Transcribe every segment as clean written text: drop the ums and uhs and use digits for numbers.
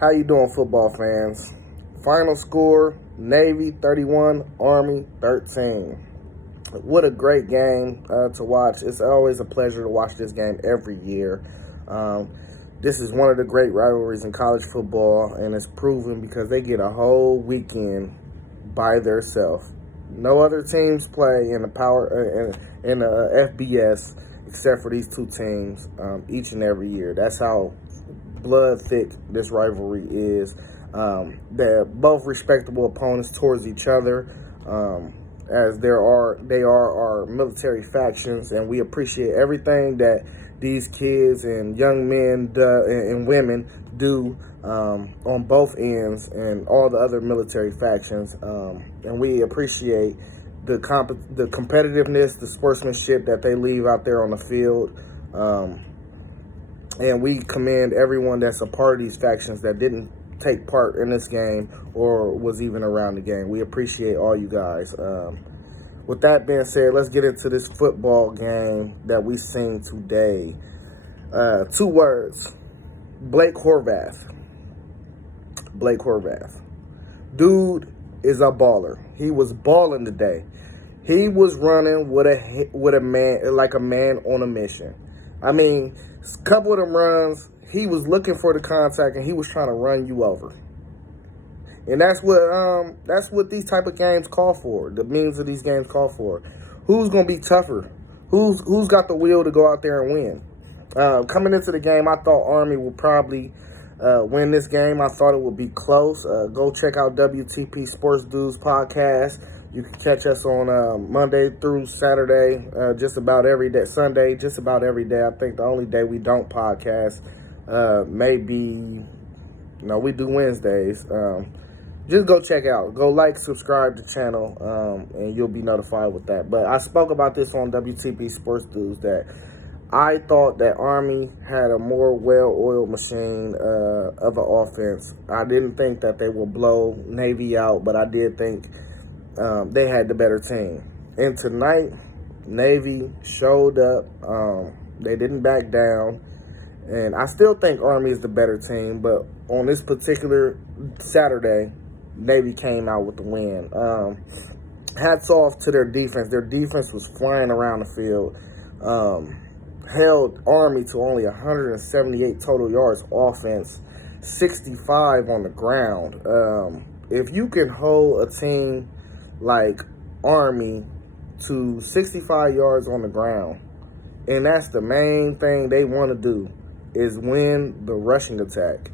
How you doing, football fans? Final score, Navy 31, Army 13. What a great game to watch. It's always a pleasure to watch this game every year. Um, this is one of the great rivalries in college football, and it's proven because they get a whole weekend by themselves. No other teams play in the FBS except for these two teams each and every year. That's how blood thick this rivalry is. They're both respectable opponents towards each other, as they are our military factions, and we appreciate everything that these kids and young men and women do on both ends and all the other military factions, and we appreciate the competitiveness, the sportsmanship that they leave out there on the field. And we commend everyone that's a part of these factions that didn't take part in this game or was even around the game. We appreciate all you guys. With that being said, let's get into this football game that we seen today. 2 words. Blake Horvath. Blake Horvath. Dude is a baller. He was balling today. He was running with a man, like a man on a mission. I mean, a couple of them runs, he was looking for the contact and he was trying to run you over. And that's what these type of games call for. The means of these games call for. Who's gonna be tougher? Who's got the will to go out there and win? Coming into the game, I thought Army would probably win this game. I thought it would be close. Go check out WTP Sports Dudes podcast. You can catch us on Monday through Saturday, just about every day. Sunday, just about every day. I think the only day we don't podcast we do Wednesdays. Just go check out. Go like, subscribe to the channel, and you'll be notified with that. But I spoke about this on WTP Sports Dudes that I thought that Army had a more well-oiled machine of an offense. I didn't think that they would blow Navy out, but I did think they had the better team. And tonight, Navy showed up. They didn't back down. And I still think Army is the better team, but on this particular Saturday, Navy came out with the win. Hats off to their defense. Their defense was flying around the field. Held Army to only 178 total yards offense, 65 on the ground. If you can hold a team like Army to 65 yards on the ground, and that's the main thing they want to do, is win the rushing attack.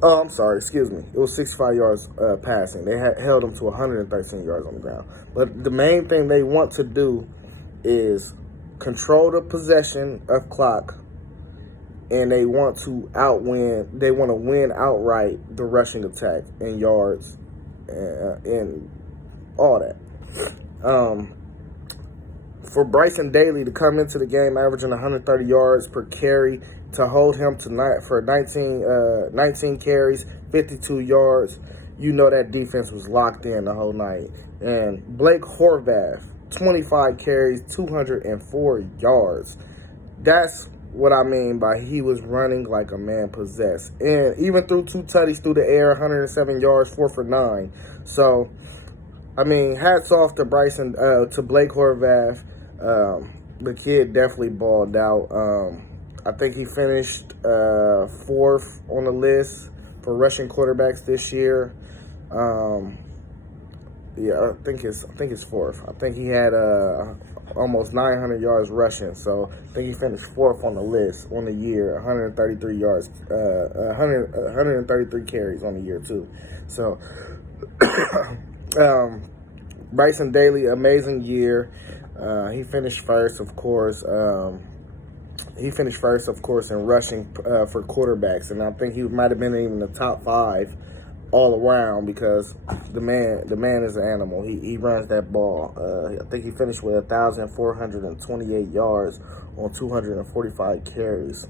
Oh, I'm sorry, excuse me. It was 65 yards passing. They held them to 113 yards on the ground. But the main thing they want to do is control the possession of clock, and they want to win outright the rushing attack in yards and all that. For Bryson Daly to come into the game averaging 130 yards per carry, to hold him tonight for 19 carries, 52 yards, you know that defense was locked in the whole night. And Blake Horvath, 25 carries, 204 yards. That's what I mean by he was running like a man possessed. And even threw 2 tutties through the air, 107 yards, 4 for 9. So, I mean, hats off to to Blake Horvath. The kid definitely balled out. I think he finished 4th on the list for rushing quarterbacks this year. I think it's 4th. I think he had almost 900 yards rushing. So I think he finished 4th on the list on the year, 133 yards, 133 carries on the year too. So Bryson Daly, amazing year. He finished first, of course. In rushing for quarterbacks, and I think he might have been even the top 5 all around because the man is an animal. He runs that ball. I think he finished with 1,428 yards on 245 carries.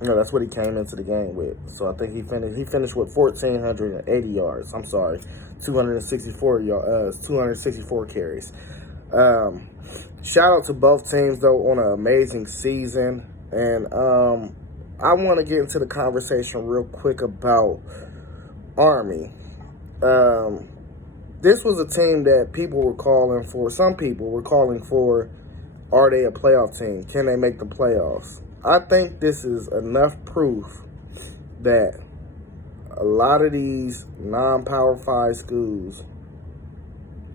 That's what he came into the game with. So I think he finished with 1,480 yards. I'm sorry, 264 carries. Shout out to both teams though on an amazing season, and I want to get into the conversation real quick about Army. This was a team that people were calling for. Some people were calling for, are they a playoff team? Can they make the playoffs? I think this is enough proof that a lot of these non-Power 5 schools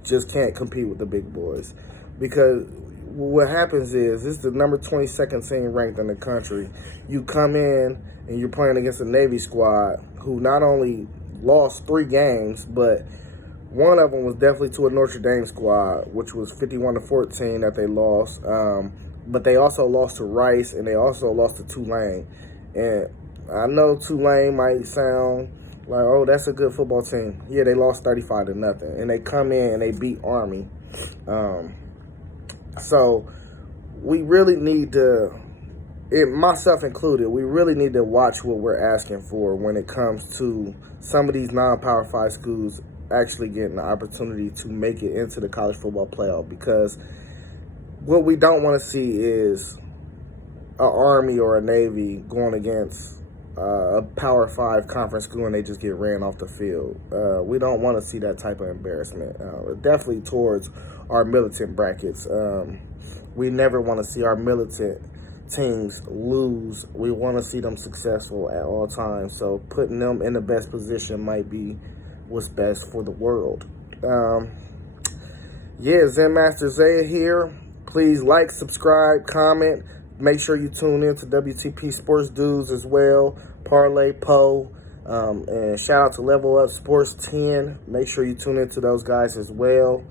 just can't compete with the big boys. Because what happens is, this is the number 22nd team ranked in the country. You come in and you're playing against a Navy squad who not only lost 3 games, but one of them was definitely to a Notre Dame squad, which was 51-14 that they lost. But they also lost to Rice, and they also lost to Tulane. And I know Tulane might sound like, oh, that's a good football team. Yeah, they lost 35-0, and they come in and they beat Army. So we really need to, myself included, we really need to watch what we're asking for when it comes to some of these non-Power 5 schools actually getting the opportunity to make it into the college football playoff. Because what we don't want to see is an Army or a Navy going against a Power 5 conference school and they just get ran off the field. We don't want to see that type of embarrassment. Definitely towards our militant brackets. We never want to see our militant teams lose. We want to see them successful at all times. So putting them in the best position might be what's best for the world. Yeah, Zen Master Zaya here. Please like, subscribe, comment. Make sure you tune in to WTP Sports Dudes as well. Parlay Poe. And shout out to Level Up Sports 10. Make sure you tune into those guys as well.